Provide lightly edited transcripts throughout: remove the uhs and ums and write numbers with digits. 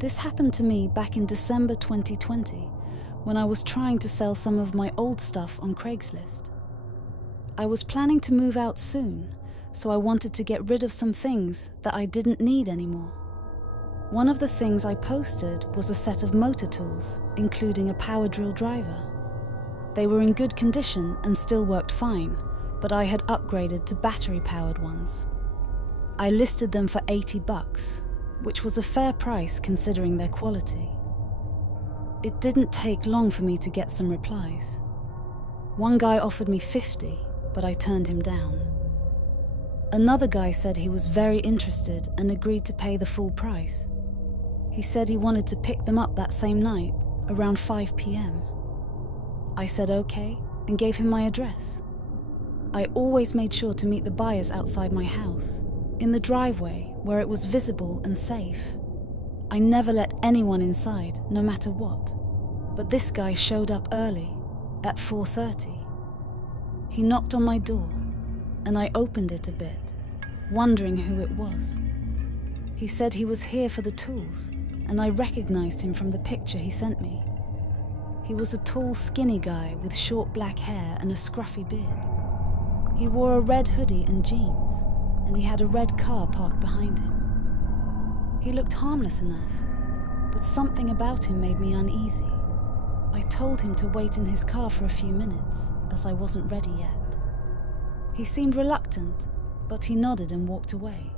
This happened to me back in December 2020, when I was trying to sell some of my old stuff on Craigslist. I was planning to move out soon, so I wanted to get rid of some things that I didn't need anymore. One of the things I posted was a set of motor tools, including a power drill driver. They were in good condition and still worked fine, but I had upgraded to battery-powered ones. I listed them for $80, which was a fair price considering their quality. It didn't take long for me to get some replies. One guy offered me $50, but I turned him down. Another guy said he was very interested and agreed to pay the full price. He said he wanted to pick them up that same night, around 5 p.m. I said okay and gave him my address. I always made sure to meet the buyers outside my house, in the driveway where it was visible and safe. I never let anyone inside, no matter what. But this guy showed up early, at 4:30. He knocked on my door, and I opened it a bit, wondering who it was. He said he was here for the tools, and I recognized him from the picture he sent me. He was a tall, skinny guy with short black hair and a scruffy beard. He wore a red hoodie and jeans, and he had a red car parked behind him. He looked harmless enough, but something about him made me uneasy. I told him to wait in his car for a few minutes, as I wasn't ready yet. He seemed reluctant, but he nodded and walked away.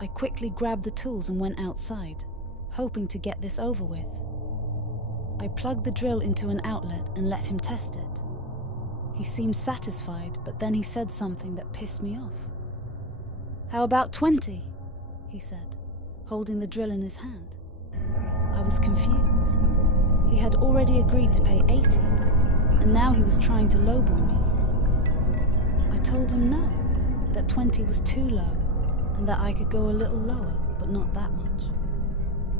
I quickly grabbed the tools and went outside, hoping to get this over with. I plugged the drill into an outlet and let him test it. He seemed satisfied, but then he said something that pissed me off. "How about 20? He said, holding the drill in his hand. I was confused. He had already agreed to pay 80, and now he was trying to lowball me. I told him no, that 20 was too low, and that I could go a little lower, but not that much.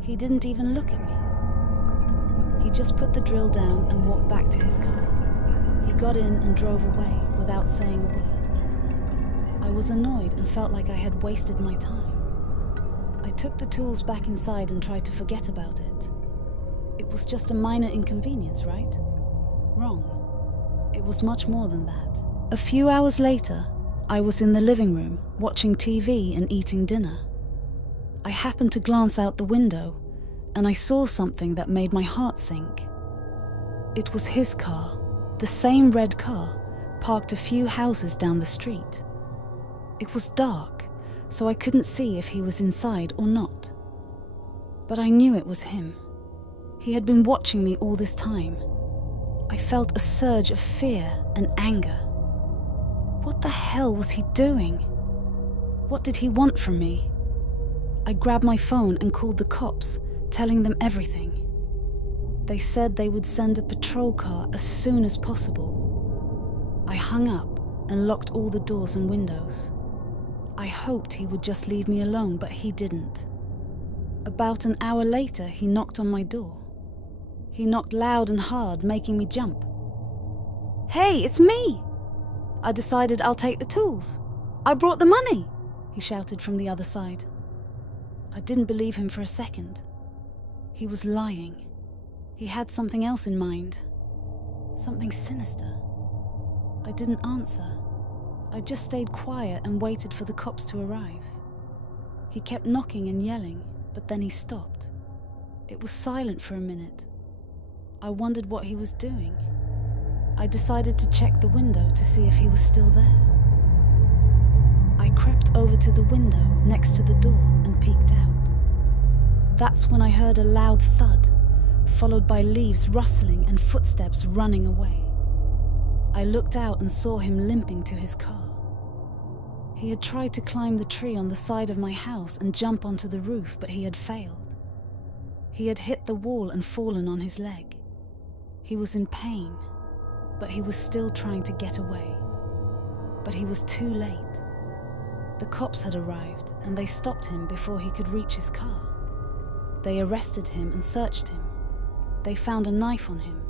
He didn't even look at me. He just put the drill down and walked back to his car. He got in and drove away without saying a word. I was annoyed and felt like I had wasted my time. I took the tools back inside and tried to forget about it. It was just a minor inconvenience, right? Wrong. It was much more than that. A few hours later, I was in the living room, watching TV and eating dinner. I happened to glance out the window, and I saw something that made my heart sink. It was his car, the same red car, parked a few houses down the street. It was dark, so I couldn't see if he was inside or not. But I knew it was him. He had been watching me all this time. I felt a surge of fear and anger. What the hell was he doing? What did he want from me? I grabbed my phone and called the cops, telling them everything. They said they would send a patrol car as soon as possible. I hung up and locked all the doors and windows. I hoped he would just leave me alone, but he didn't. About an hour later, he knocked on my door. He knocked loud and hard, making me jump. "Hey, it's me! I decided I'll take the tools. I brought the money," he shouted from the other side. I didn't believe him for a second. He was lying. He had something else in mind. Something sinister. I didn't answer. I just stayed quiet and waited for the cops to arrive. He kept knocking and yelling, but then he stopped. It was silent for a minute. I wondered what he was doing. I decided to check the window to see if he was still there. I crept over to the window next to the door and peeked out. That's when I heard a loud thud, followed by leaves rustling and footsteps running away. I looked out and saw him limping to his car. He had tried to climb the tree on the side of my house and jump onto the roof, but he had failed. He had hit the wall and fallen on his leg. He was in pain, but he was still trying to get away. But he was too late. The cops had arrived, and they stopped him before he could reach his car. They arrested him and searched him. They found a knife on him,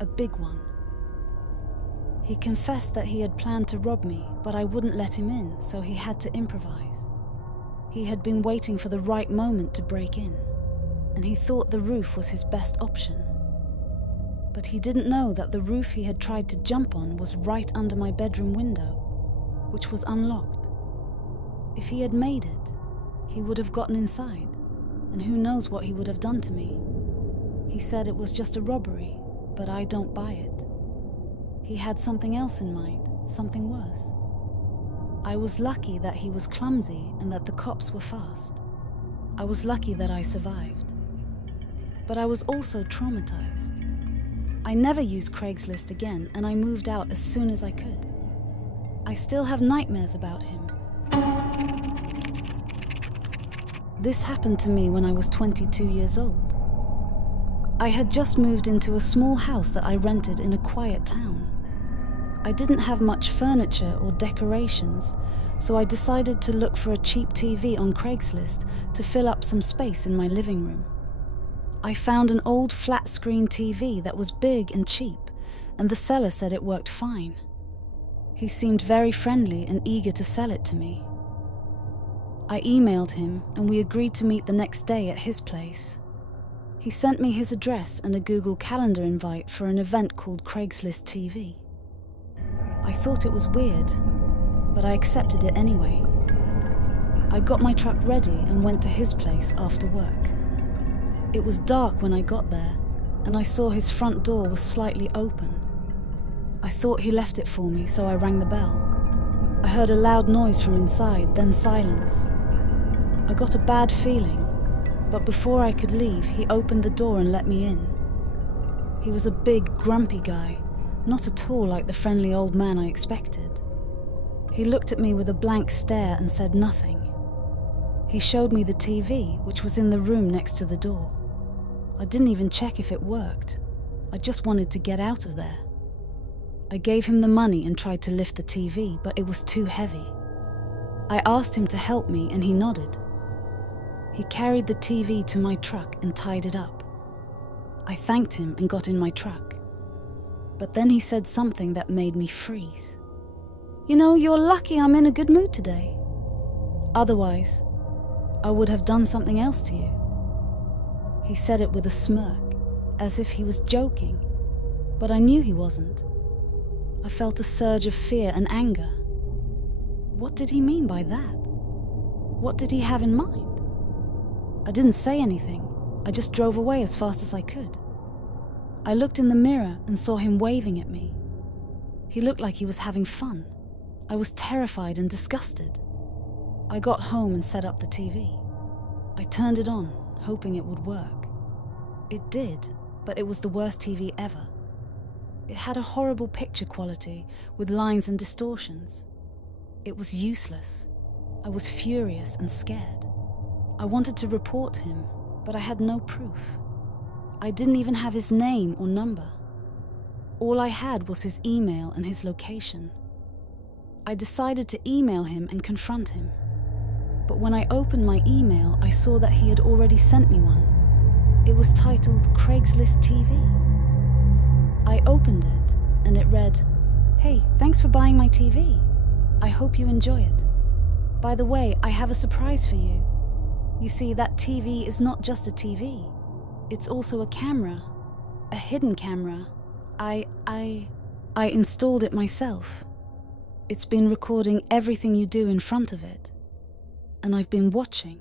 a big one. He confessed that he had planned to rob me, but I wouldn't let him in, so he had to improvise. He had been waiting for the right moment to break in, and he thought the roof was his best option. But he didn't know that the roof he had tried to jump on was right under my bedroom window, which was unlocked. If he had made it, he would have gotten inside, and who knows what he would have done to me. He said it was just a robbery, but I don't buy it. He had something else in mind, something worse. I was lucky that he was clumsy and that the cops were fast. I was lucky that I survived. But I was also traumatized. I never used Craigslist again, and I moved out as soon as I could. I still have nightmares about him. This happened to me when I was 22 years old. I had just moved into a small house that I rented in a quiet town. I didn't have much furniture or decorations, so I decided to look for a cheap TV on Craigslist to fill up some space in my living room. I found an old flat-screen TV that was big and cheap, and the seller said it worked fine. He seemed very friendly and eager to sell it to me. I emailed him, and we agreed to meet the next day at his place. He sent me his address and a Google Calendar invite for an event called Craigslist TV. I thought it was weird, but I accepted it anyway. I got my truck ready and went to his place after work. It was dark when I got there, and I saw his front door was slightly open. I thought he left it for me, so I rang the bell. I heard a loud noise from inside, then silence. I got a bad feeling, but before I could leave, he opened the door and let me in. He was a big, grumpy guy, not at all like the friendly old man I expected. He looked at me with a blank stare and said nothing. He showed me the TV, which was in the room next to the door. I didn't even check if it worked. I just wanted to get out of there. I gave him the money and tried to lift the TV, but it was too heavy. I asked him to help me, and he nodded. He carried the TV to my truck and tied it up. I thanked him and got in my truck. But then he said something that made me freeze. "You know, you're lucky I'm in a good mood today. Otherwise, I would have done something else to you." He said it with a smirk, as if he was joking, but I knew he wasn't. I felt a surge of fear and anger. What did he mean by that? What did he have in mind? I didn't say anything. I just drove away as fast as I could. I looked in the mirror and saw him waving at me. He looked like he was having fun. I was terrified and disgusted. I got home and set up the TV. I turned it on, hoping it would work. It did, but it was the worst TV ever. It had a horrible picture quality with lines and distortions. It was useless. I was furious and scared. I wanted to report him, but I had no proof. I didn't even have his name or number. All I had was his email and his location. I decided to email him and confront him. But when I opened my email, I saw that he had already sent me one. It was titled Craigslist TV. I opened it, and it read, "Hey, thanks for buying my TV. I hope you enjoy it. By the way, I have a surprise for you. You see, that TV is not just a TV. It's also a camera, a hidden camera. I installed it myself. It's been recording everything you do in front of it. And I've been watching.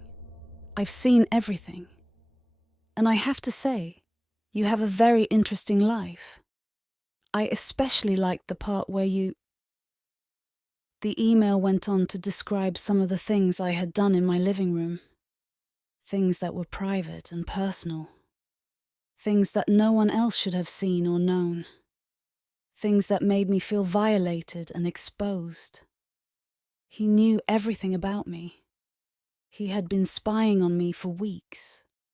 I've seen everything. And I have to say, you have a very interesting life. I especially liked the part where you..." The email went on to describe some of the things I had done in my living room. Things that were private and personal. Things that no one else should have seen or known. Things that made me feel violated and exposed. He knew everything about me. He had been spying on me for weeks.